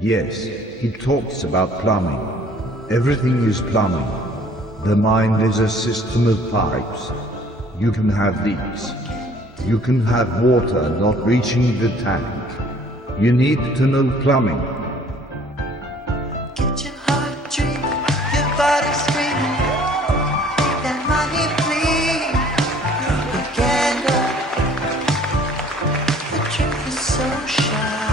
Yes, he talks about plumbing. Everything is plumbing. The mind is a system of pipes. You can have leaks. You can have water not reaching the tank. You need to know plumbing. Get your heart dreaming, your body screaming, that money please, together. The truth is so shy.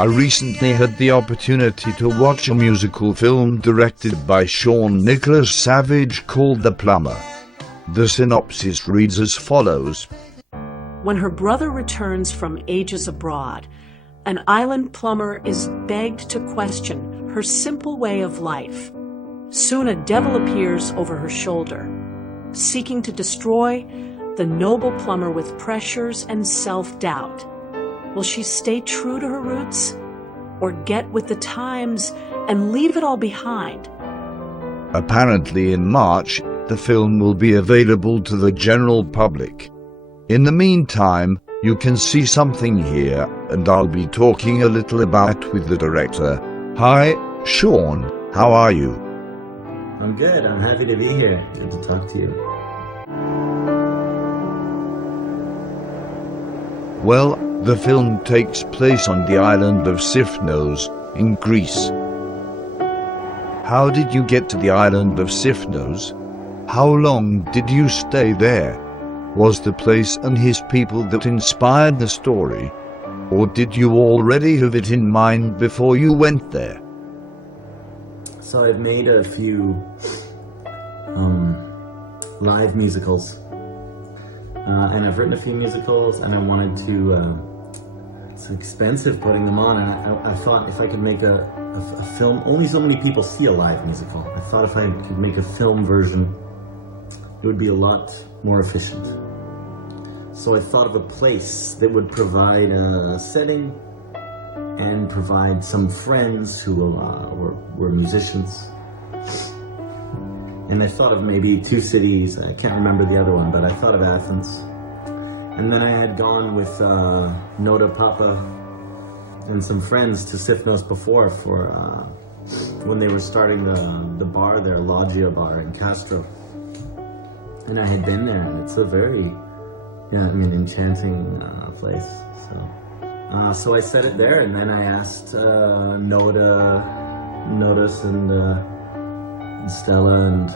I recently had the opportunity to watch a musical film directed by Sean Nicholas Savage called The Plumber. The synopsis reads as follows. When her brother returns from ages abroad, an island plumber is begged to question her simple way of life. Soon a devil appears over her shoulder, seeking to destroy the noble plumber with pressures and self-doubt. Will she stay true to her roots, or get with the times and leave it all behind? Apparently in March, the film will be available to the general public. In the meantime, you can see something here, and I'll be talking a little about it with the director. Hi, Sean, how are you? I'm good, I'm happy to be here. Good to talk to you. Well, the film takes place on the island of Sifnos, in Greece. How did you get to the island of Sifnos? How long did you stay there? Was the place and his people that inspired the story? Or did you already have it in mind before you went there? So I've made a few live musicals. And I've written a few musicals, and I wanted to, it's expensive putting them on, and I thought if I could make a film, only so many people see a live musical. I thought if I could make a film version, it would be a lot more efficient. So I thought of a place that would provide a setting and provide some friends who were musicians. And I thought of maybe 2 cities, I can't remember the other one, but I thought of Athens. And then I had gone with Noda Papa and some friends to Sifnos before for when they were starting the bar there, Loggia Bar in Castro. And I had been there, and it's a very, enchanting place. So I set it there, and then I asked Notice and Stella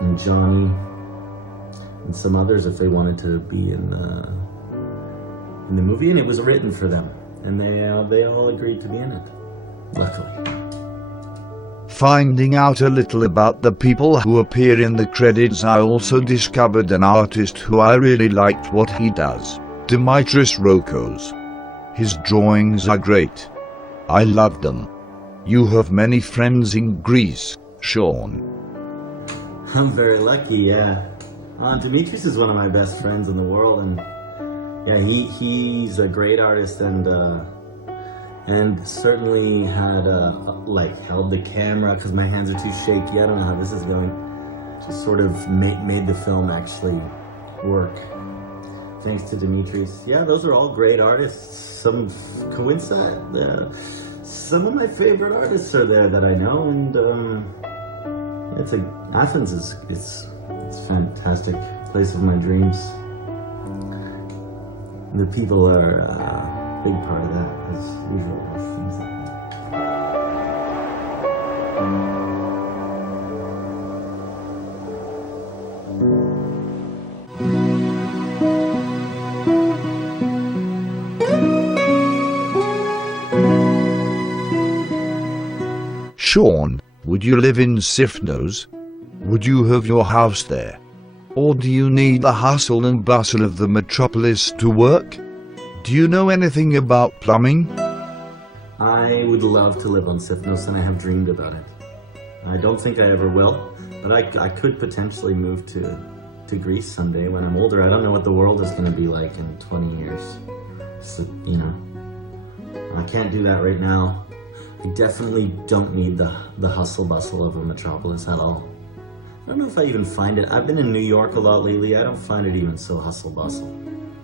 and Johnny and some others if they wanted to be in the movie, and it was written for them, and they all agreed to be in it, luckily. Finding out a little about the people who appear in the credits, I also discovered an artist who I really liked what he does, Dimitris Rokos. His drawings are great. I love them. You have many friends in Greece, Sean. I'm very lucky, yeah. Dimitris is one of my best friends in the world, and yeah, he's a great artist, and certainly had held the camera, because my hands are too shaky. I don't know how this is going. Just sort of made the film actually work. Thanks to Dimitris. Yeah, those are all great artists. Some coincide. Some of my favorite artists are there that I know, and Athens is it's a fantastic place of my dreams. The people are a big part of that, as usual with things like that. Sean, would you live in Sifnos? Would you have your house there? Or do you need the hustle and bustle of the metropolis to work? Do you know anything about plumbing? I would love to live on Sifnos, and I have dreamed about it. I don't think I ever will, but I could potentially move to Greece someday when I'm older. I don't know what the world is going to be like in 20 years. So, I can't do that right now. I definitely don't need the hustle bustle of a metropolis at all. I don't know if I even find it. I've been in New York a lot lately. I don't find it even so hustle bustle.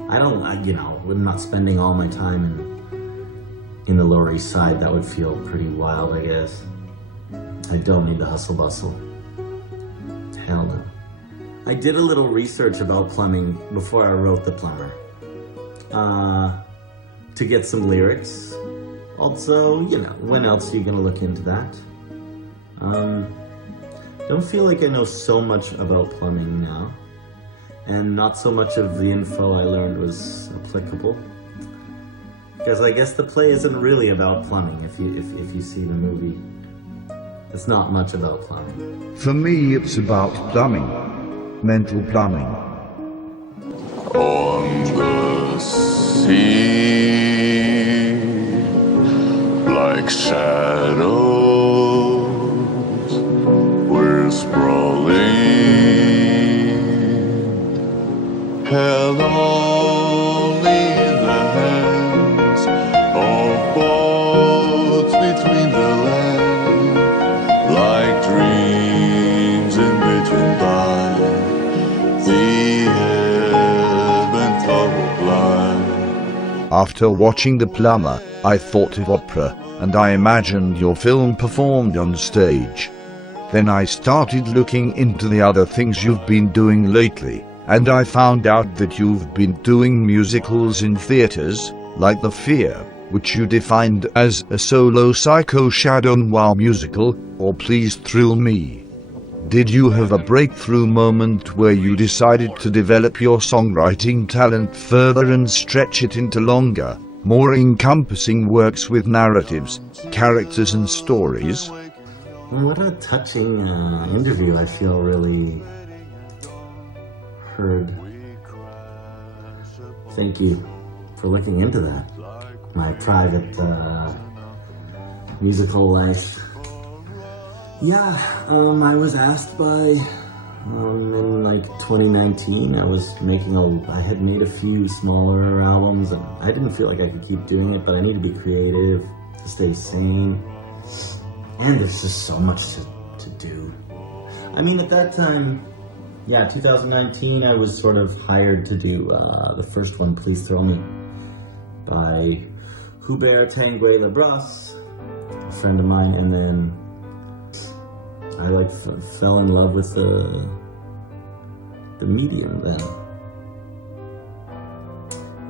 I'm not spending all my time in the Lower East Side, that would feel pretty wild, I guess. I don't need the hustle bustle. Hell no. I did a little research about plumbing before I wrote The Plumber. To get some lyrics. Also, you know, when else are you gonna look into that? Don't feel like I know so much about plumbing now. And not so much of the info I learned was applicable. Because I guess the play isn't really about plumbing if you see the movie. It's not much about plumbing. For me, it's about plumbing. Mental plumbing. On the sea, like shadows, we're sprawling, held only the hands of boats between the land, like dreams in between by the ebb and flow of life. After watching The Plumber, I thought of opera, and I imagined your film performed on stage. Then I started looking into the other things you've been doing lately, and I found out that you've been doing musicals in theaters, like The Fear, which you defined as a solo psycho shadow noir musical, or Please Thrill Me. Did you have a breakthrough moment where you decided to develop your songwriting talent further and stretch it into longer, more encompassing works with narratives, characters and stories? Well, what a touching interview. I feel really heard. Thank you for looking into that. My private musical life. Yeah, I was asked by, in like 2019, I had made a few smaller albums, and I didn't feel like I could keep doing it, but I need to be creative to stay sane. And there's just so much to do. I mean, at that time, 2019, I was sort of hired to do the first one, Please Thrill Me, by Hubert Tanguay Labrosse, a friend of mine, and then I fell in love with the medium then.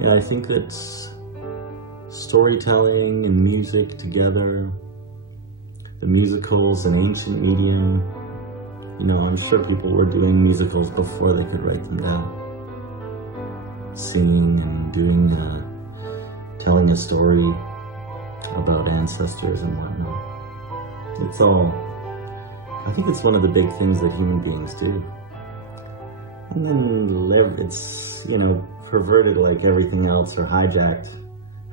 Yeah, I think that storytelling and music together, the musical's an ancient medium. You know, I'm sure people were doing musicals before they could write them down. Singing and doing, telling a story about ancestors and whatnot. I think it's one of the big things that human beings do. And then it's, perverted like everything else, or hijacked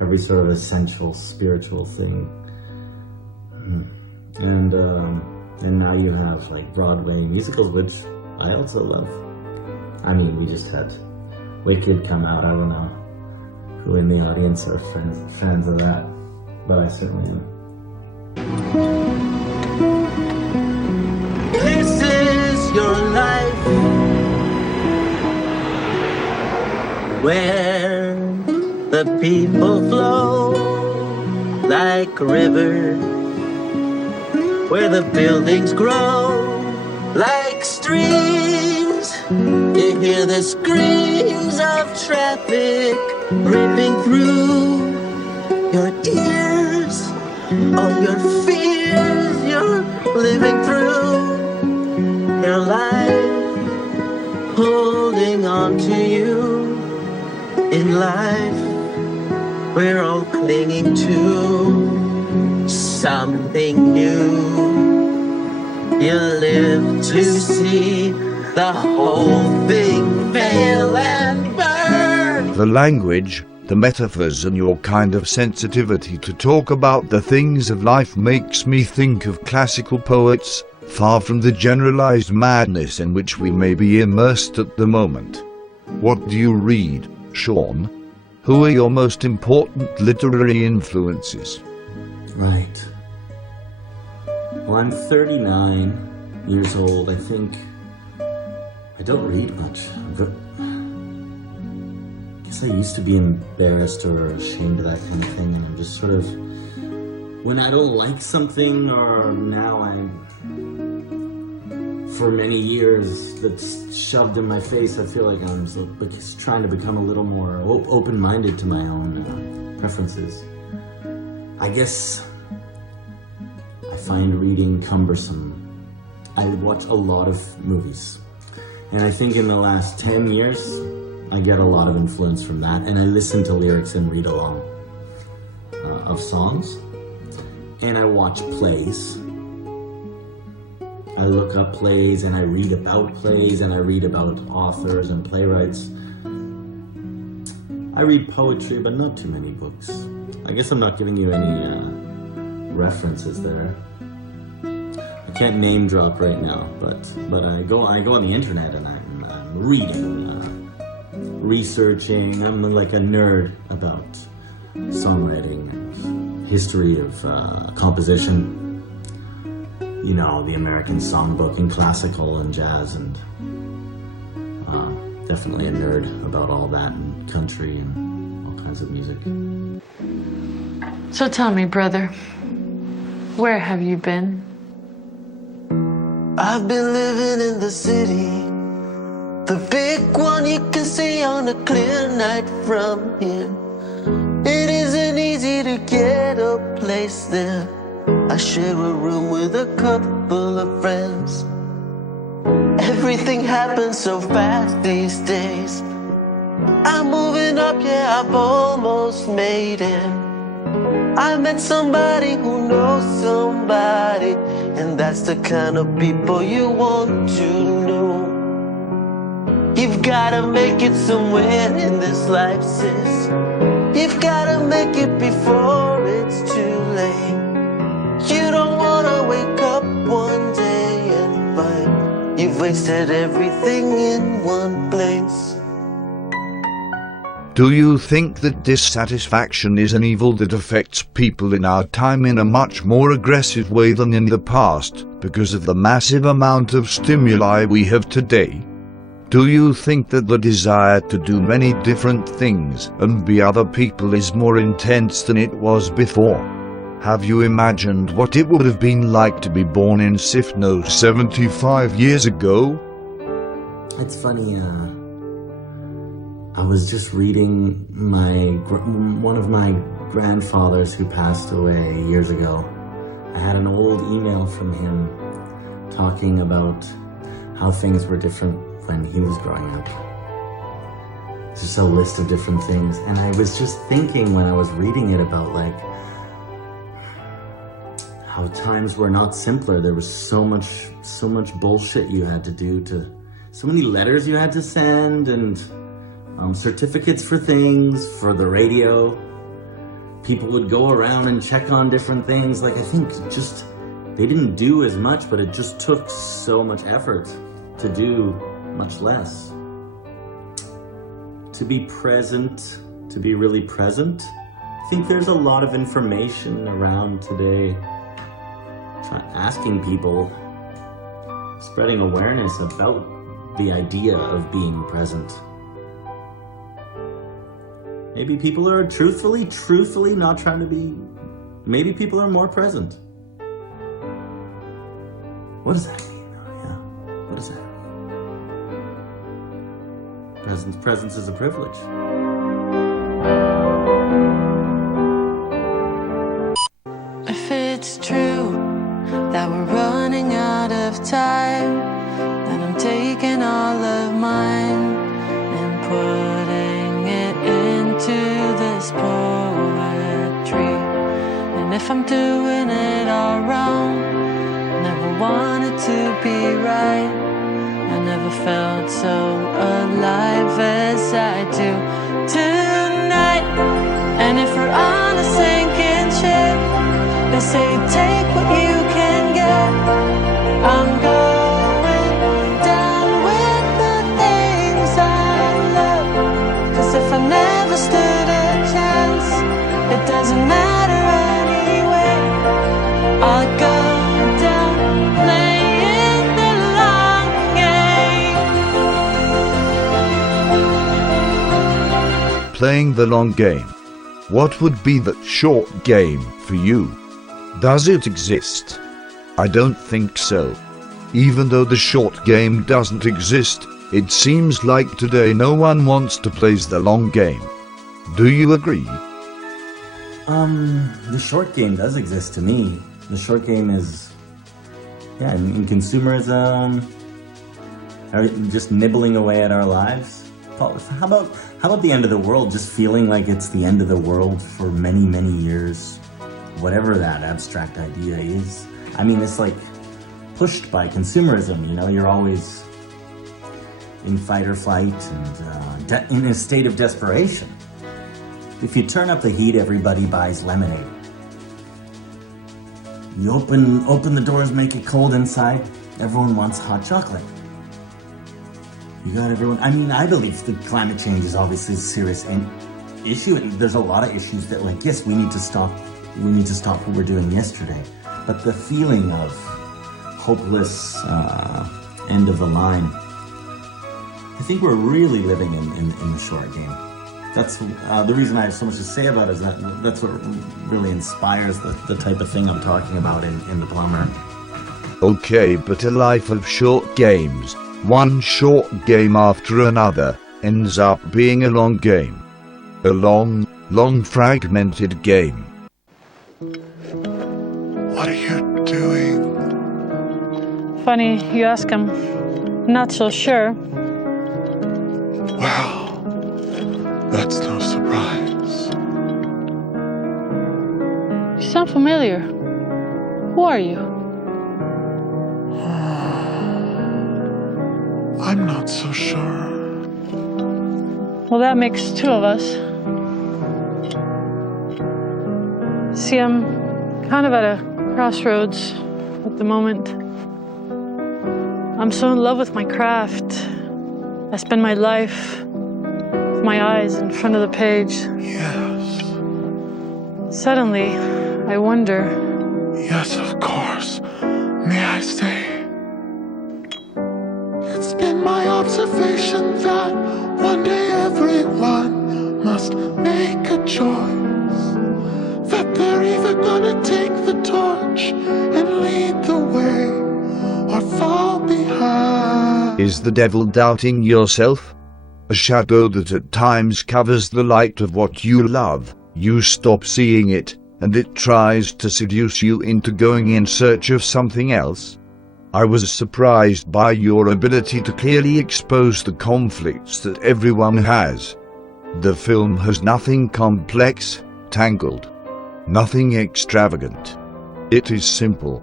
every sort of essential spiritual thing. And now you have like Broadway musicals, which I also love. I mean, we just had Wicked come out. I don't know who in the audience are fans of that, but I certainly am. This is your life, where the people flow like a river, where the buildings grow like streams. You hear the screams of traffic ripping through your ears, all your fears you're living through your life, holding on to you. In life, we're all clinging to something new. You live to see the whole thing fail and burn. The language, the metaphors and your kind of sensitivity to talk about the things of life makes me think of classical poets, far from the generalized madness in which we may be immersed at the moment. What do you read, Sean? Who are your most important literary influences? Right. Well, I'm 39 years old. I think I don't read much. But I guess I used to be embarrassed or ashamed of that kind of thing, and I'm just sort of when I don't like something, or now for many years, that's shoved in my face, I feel like I'm just trying to become a little more open-minded to my own preferences. I guess I find reading cumbersome. I watch a lot of movies, and I think in the last 10 years, I get a lot of influence from that, and I listen to lyrics and read along of songs, and I watch plays. I look up plays, and I read about plays, and I read about authors and playwrights. I read poetry, but not too many books. I guess I'm not giving you any references there. I can't name drop right now, but I go on the internet, and I'm reading, researching. I'm like a nerd about songwriting and history of composition. You know, the American songbook and classical and jazz, and definitely a nerd about all that, and country and all kinds of music. So tell me, brother, where have you been? I've been living in the city, the big one you can see on a clear night from here. It isn't easy to get a place there. I share a room with a couple of friends. Everything happens so fast these days. I'm moving up, yeah, I've almost made it. I met somebody who knows somebody, and that's the kind of people you want to know. You've gotta make it somewhere in this life, sis. You've gotta make it before it's too late. You don't wanna wake up one day and find you've wasted everything in one place. Do you think that dissatisfaction is an evil that affects people in our time in a much more aggressive way than in the past because of the massive amount of stimuli we have today? Do you think that the desire to do many different things and be other people is more intense than it was before? Have you imagined what it would have been like to be born in Sifno 75 years ago? It's funny, I was just reading one of my grandfathers who passed away years ago. I had an old email from him talking about how things were different when he was growing up. It's just a list of different things, and I was just thinking when I was reading it about like how times were not simpler. There was so much bullshit you had to do, so many letters you had to send, and certificates for things, for the radio. People would go around and check on different things. Like, I think just, they didn't do as much, but it just took so much effort to do much less. To be present, to be really present. I think there's a lot of information around today, asking people, spreading awareness about the idea of being present. Maybe people are truthfully not trying to be, maybe people are more present. What does that mean? Yeah, what does that mean? Presence is a privilege. If it's true that we're running out of time, then I'm taking all of mine and putting it into this poetry. And if I'm doing it all wrong, never wanted to be right, I never felt so alive as I do tonight. And if we're on a sinking ship, they say take what you can get. I'm going down with the things I love, 'cause if I never stood a chance, it doesn't matter anyway. I'll go down playing the long game. Playing the long game. What would be the short game for you? Does it exist? I don't think so. Even though the short game doesn't exist, it seems like today no one wants to play the long game. Do you agree? The short game does exist to me. The short game is, in consumerism, just nibbling away at our lives. How about the end of the world just feeling like it's the end of the world for many, many years? Whatever that abstract idea is. I mean, it's like pushed by consumerism, you know, you're always in fight or flight and in a state of desperation. If you turn up the heat, everybody buys lemonade. You open the doors, make it cold inside, everyone wants hot chocolate. You got everyone, I mean, I believe that climate change is obviously a serious issue, and there's a lot of issues that, like, yes, we need to stop what we're doing yesterday. But the feeling of hopeless end of the line, I think we're really living in the short game. That's the reason I have so much to say about it, is that's what really inspires the type of thing I'm talking about in The Plumber. Okay, but a life of short games, one short game after another, ends up being a long game. A long fragmented game. What are you doing? Funny you ask him. Not so sure. Well, that's no surprise. You sound familiar. Who are you? I'm not so sure. Well, that makes two of us. See, I'm kind of at a crossroads at the moment. I'm so in love with my craft. I spend my life with my eyes in front of the page. Yes. Suddenly, I wonder. Yes, of course. May I say? It's been my observation that one day everyone must make a choice. That they're either gonna take the torch and lead the way or fall behind. Is the devil doubting yourself? A shadow that at times covers the light of what you love. You stop seeing it, and it tries to seduce you into going in search of something else. I was surprised by your ability to clearly expose the conflicts that everyone has. The film has nothing complex, tangled, nothing extravagant. It is simple.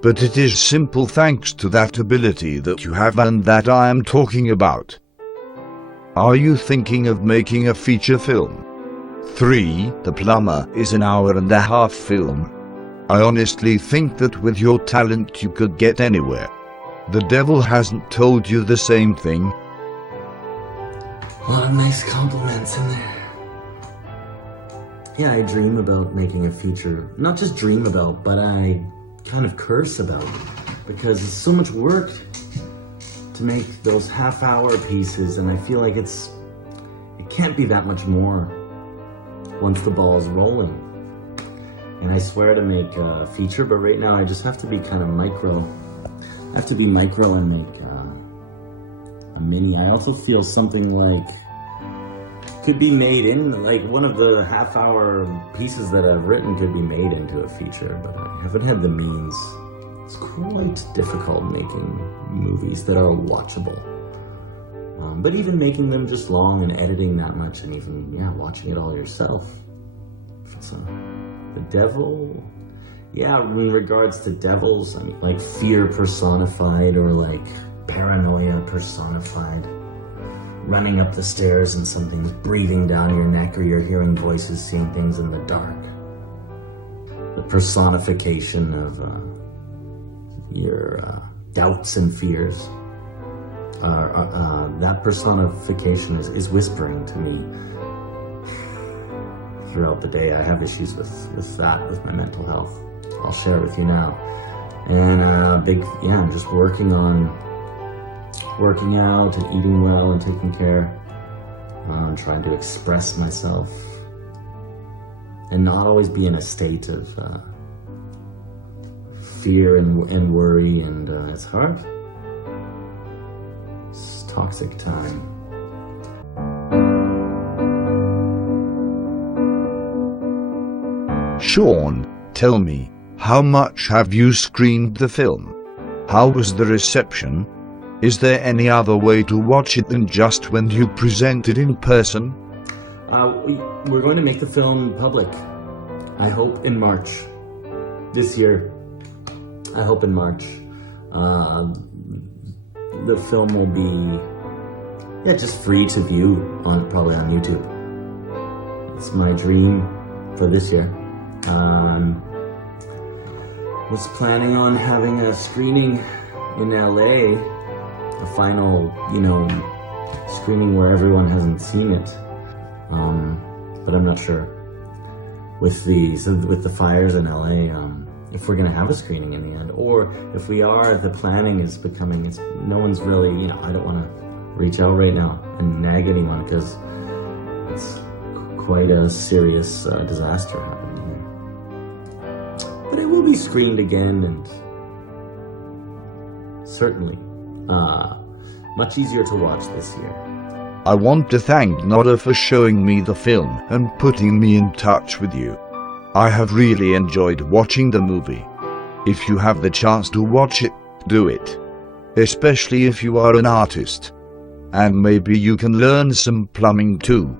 But it is simple thanks to that ability that you have and that I am talking about. Are you thinking of making a feature film? 3. The Plumber is an hour-and-a-half film. I honestly think that with your talent you could get anywhere. The devil hasn't told you the same thing? A lot of nice compliments in there. Yeah, I dream about making a feature. Not just dream about, but I kind of curse about it. Because it's so much work to make those half-hour pieces, and I feel like it can't be that much more once the ball's rolling. And I swear to make a feature, but right now I just have to be kind of micro. I have to be micro and make a mini. I also feel something like could be made in, like one of the half-hour pieces that I've written could be made into a feature, but I haven't had the means. It's quite difficult making movies that are watchable. But even making them just long and editing that much and even, watching it all yourself. So, the devil, in regards to devils, I mean, like fear personified or like paranoia personified. Running up the stairs and something's breathing down your neck, or you're hearing voices, seeing things in the dark. The personification of your doubts and fears. That personification is whispering to me throughout the day. I have issues with that, with my mental health. I'll share it with you now. And I'm just working out and eating well and taking care. Trying to express myself and not always be in a state of fear and worry, and it's hard. It's toxic time. Sean, tell me, how much have you screened the film? How was the reception? Is there any other way to watch it than just when you present it in person? We're going to make the film public, I hope in March. This year, I hope in March. The film will be, just free to view, probably on YouTube. It's my dream for this year. Was planning on having a screening in LA, a final, screening where everyone hasn't seen it. But I'm not sure with the fires in LA, if we're gonna have a screening in the end, or if we are, the planning is becoming, no one's really, I don't want to reach out right now and nag anyone because it's quite a serious disaster happening here. But it will be screened again, and certainly much easier to watch this year. I want to thank Nada for showing me the film and putting me in touch with you. I have really enjoyed watching the movie. If you have the chance to watch it, do it. Especially if you are an artist. And maybe you can learn some plumbing too.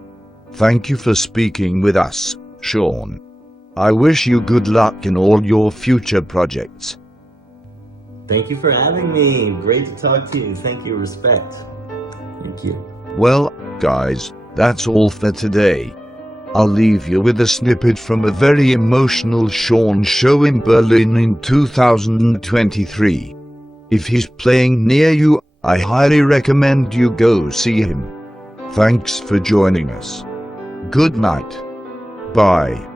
Thank you for speaking with us, Sean. I wish you good luck in all your future projects. Thank you for having me. Great to talk to you. Thank you. Respect. Thank you. Well, guys, that's all for today. I'll leave you with a snippet from a very emotional Sean show in Berlin in 2023. If he's playing near you, I highly recommend you go see him. Thanks for joining us. Good night. Bye.